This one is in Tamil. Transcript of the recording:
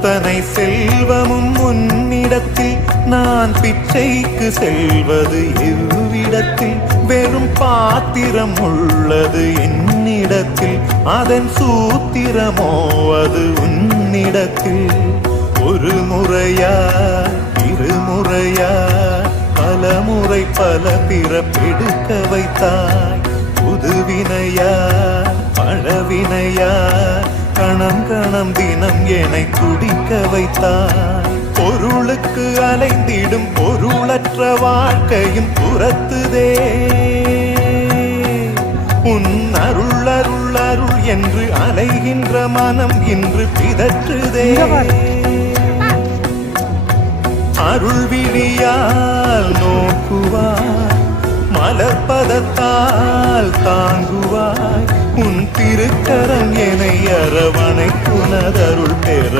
அத்தனை செல்வமும் உன்னிடத்தில் நான் பிச்சைக்கு செல்வது எவ்விடத்தில் வெறும் பாத்திரம் உள்ளது என்னிடத்தில் அதன் சூத்திரமோ அது உன்னிடத்தில் ஒரு முறையா இருமுறையா பல முறை பல பிறப்பெடுக்க வைத்தாய் புதுவினையா பழவினையா கணம் கணம் தினம் என்னை துடிக்க வைத்தாய் பொருளுக்கு அலைந்திடும் பொருளற்ற வாழ்க்கையும் புறத்துதே உன் அருள் அருள் அருள் என்று அலைகின்ற மனம் இன்று பிதற்றுதே அருள் விழியால் நோக்குவாய் மலர்பதத்தால் தாங்குவாய் உன் திருக்கரம் என்னை அரவணை புனதருள் பெற